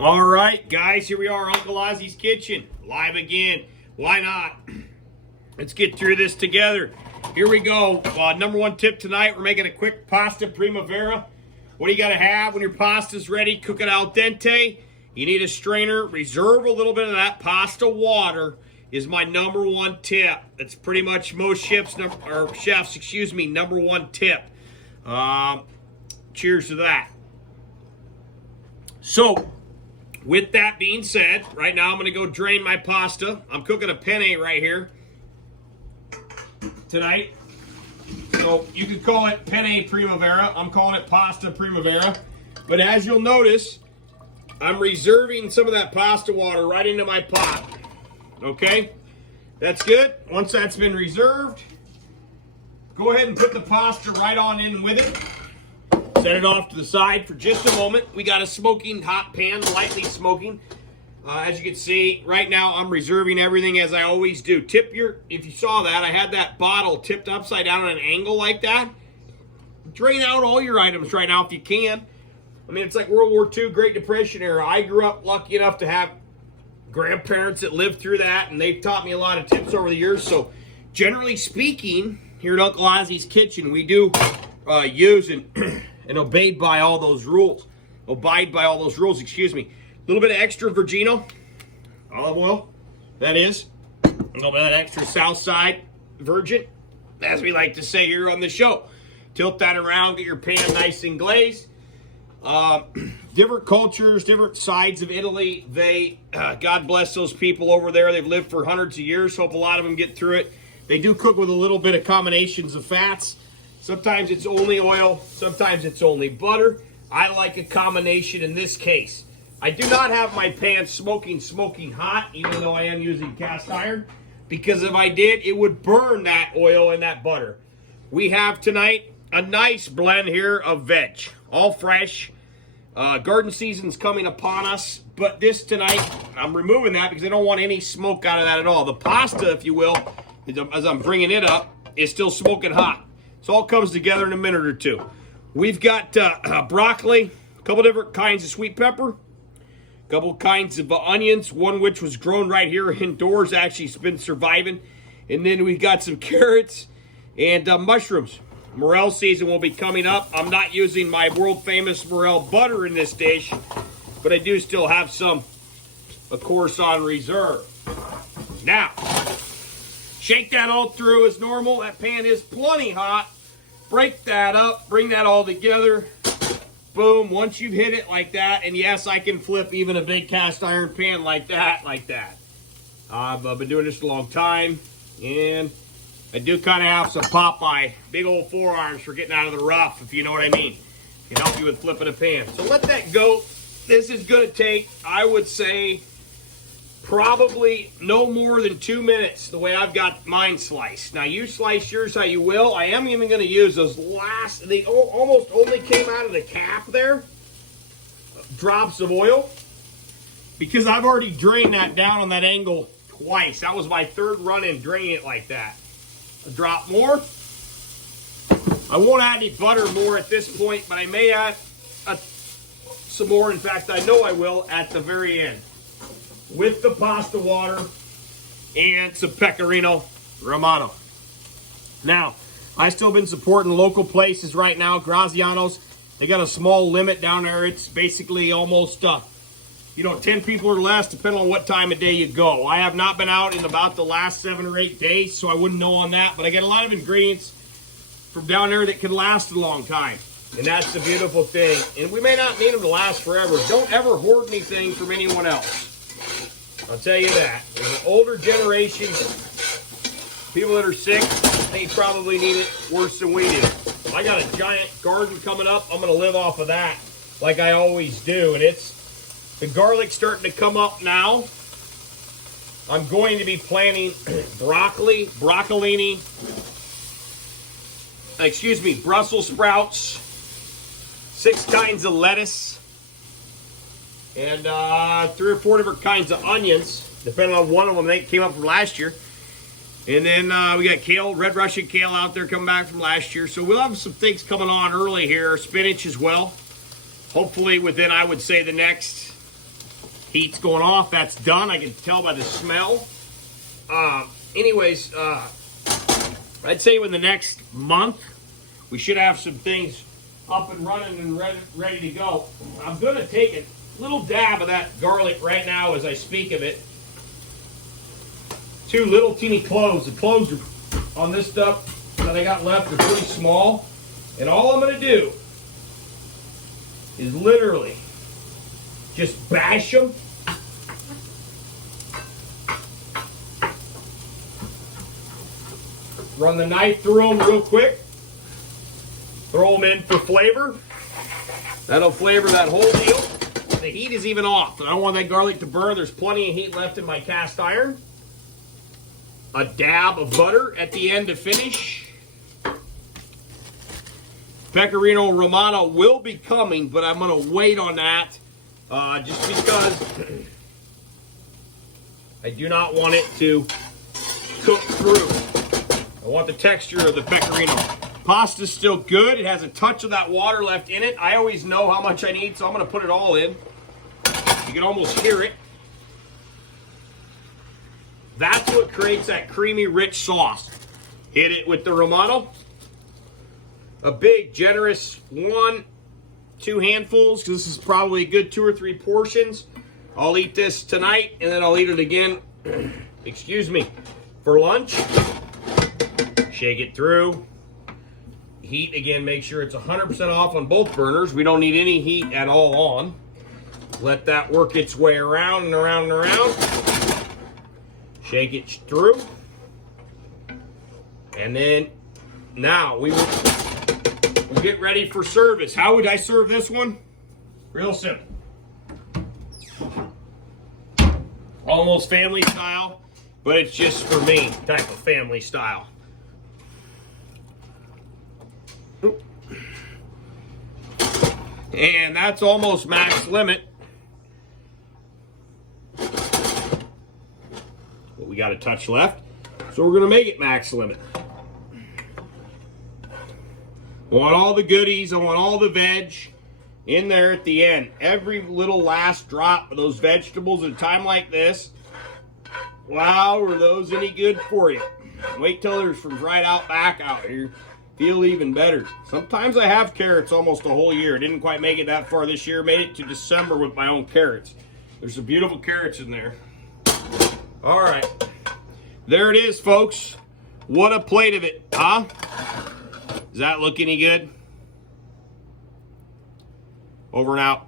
All right, guys, here we are, Uncle Ozzy's Kitchen, live again. Why not? Let's get through this together. Here we go. Number one tip tonight, we're making a quick pasta primavera. What do you got to have when your pasta's ready? Cook it al dente. You need a strainer. Reserve a little bit of that pasta water is my number one tip. It's pretty much most chefs' number one tip. Cheers to that. So, with that being said, right now I'm going to go drain my pasta. I'm cooking a penne right here tonight. So you could call it penne primavera. I'm calling it pasta primavera. But as you'll notice, I'm reserving some of that pasta water right into my pot. Okay? That's good. Once that's been reserved, go ahead and put the pasta right on in with it. Set it off to the side for just a moment. We got a smoking hot pan, lightly smoking. As you can see, right now I'm reserving everything as I always do. If you saw that, I had that bottle tipped upside down at an angle like that. Drain out all your items right now if you can. I mean, it's like World War II, Great Depression era. I grew up lucky enough to have grandparents that lived through that, and they've taught me a lot of tips over the years. So, generally speaking, here at Uncle Ozzy's Kitchen, we do use and abide by all those rules. Excuse me. A little bit of extra Virgino olive oil, that is. A little bit of that extra Southside Virgin, as we like to say here on the show. Tilt that around, get your pan nice and glazed. Different cultures, different sides of Italy. God bless those people over there. They've lived for hundreds of years. Hope a lot of them get through it. They do cook with a little bit of combinations of fats. Sometimes it's only oil. Sometimes it's only butter. I like a combination in this case. I do not have my pan smoking hot, even though I am using cast iron, because if I did, it would burn that oil and that butter. We have tonight a nice blend here of veg, all fresh. Garden season's coming upon us, but this tonight, I'm removing that because I don't want any smoke out of that at all. The pasta, if you will, as I'm bringing it up, is still smoking hot. So all comes together in a minute or two. We've got broccoli, a couple different kinds of sweet pepper, a couple kinds of onions, one which was grown right here indoors, actually has been surviving. And then we've got some carrots and mushrooms. Morel season will be coming up. I'm not using my world famous morel butter in this dish, but I do still have some, of course, on reserve. Now, shake that all through as normal. That pan is plenty hot. Break that up, bring that all together. Boom, once you've hit it like that, and yes, I can flip even a big cast iron pan like that. I've been doing this a long time, and I do kind of have some Popeye, big old forearms for getting out of the rough, if you know what I mean. Can help you with flipping a pan. So let that go. This is going to take, I would say, probably no more than 2 minutes, the way I've got mine sliced. Now, you slice yours how you will. I am even going to use those they almost only came out of the cap there, drops of oil, because I've already drained that down on that angle twice. That was my third run in draining it like that. A drop more. I won't add any butter more at this point, but I may add some more. In fact, I know I will at the very end, with the pasta water and some pecorino romano. Now, I've still been supporting local places right now. Graziano's, they got a small limit down there. It's basically almost 10 people or less, depending on what time of day you go. I have not been out in about the last 7 or 8 days, so I wouldn't know on that, but I get a lot of ingredients from down there that can last a long time, and that's the beautiful thing. And we may not need them to last forever. Don't ever hoard anything from anyone else. I'll tell you that. There's an older generation, people that are sick, they probably need it worse than we do. I got a giant garden coming up. I'm going to live off of that like I always do. And the garlic's starting to come up now. I'm going to be planting Brussels sprouts, 6 kinds of lettuce, and 3 or 4 different kinds of onions, depending on one of them. They came up from last year. And then we got kale, red Russian kale out there coming back from last year. So we'll have some things coming on early here. Spinach as well. Hopefully within, I would say, the next Heat's going off. That's done. I can tell by the smell. Anyways, I'd say within the next month, we should have some things up and running and ready to go. I'm going to take a little dab of that garlic right now as I speak of it. 2 little teeny cloves. The cloves are on this stuff that I got left are pretty small. And all I'm going to do is literally just bash them. Run the knife through them real quick. Throw them in for flavor. That'll flavor that whole deal. The heat is even off. I don't want that garlic to burn. There's plenty of heat left in my cast iron. A dab of butter at the end to finish. Pecorino Romano will be coming, but I'm going to wait on that just because I do not want it to cook through. I want the texture of the pecorino. Pasta's still good. It has a touch of that water left in it. I always know how much I need, so I'm going to put it all in. You can almost hear it. That's what creates that creamy, rich sauce. Hit it with the Romano. A big, generous 1-2 handfuls, because this is probably a good 2 or 3 portions. I'll eat this tonight, and then I'll eat it again, excuse me, for lunch. Shake it through. Heat, again, make sure it's 100% off on both burners. We don't need any heat at all on. Let that work its way around and around and around. Shake it through. And then, now, we'll get ready for service. How would I serve this one? Real simple. Almost family style, but it's just for me type of family style. And that's almost max limit. But we got a touch left, so we're going to make it max limit. I want all the goodies. I want all the veg in there at the end. Every little last drop of those vegetables at a time like this. Wow, are those any good for you? Wait till there's from right out back out here. Feel even better. Sometimes I have carrots almost a whole year. Didn't quite make it that far this year. Made it to December with my own carrots. There's some beautiful carrots in there. All right. There it is, folks. What a plate of it, huh? Does that look any good? Over and out.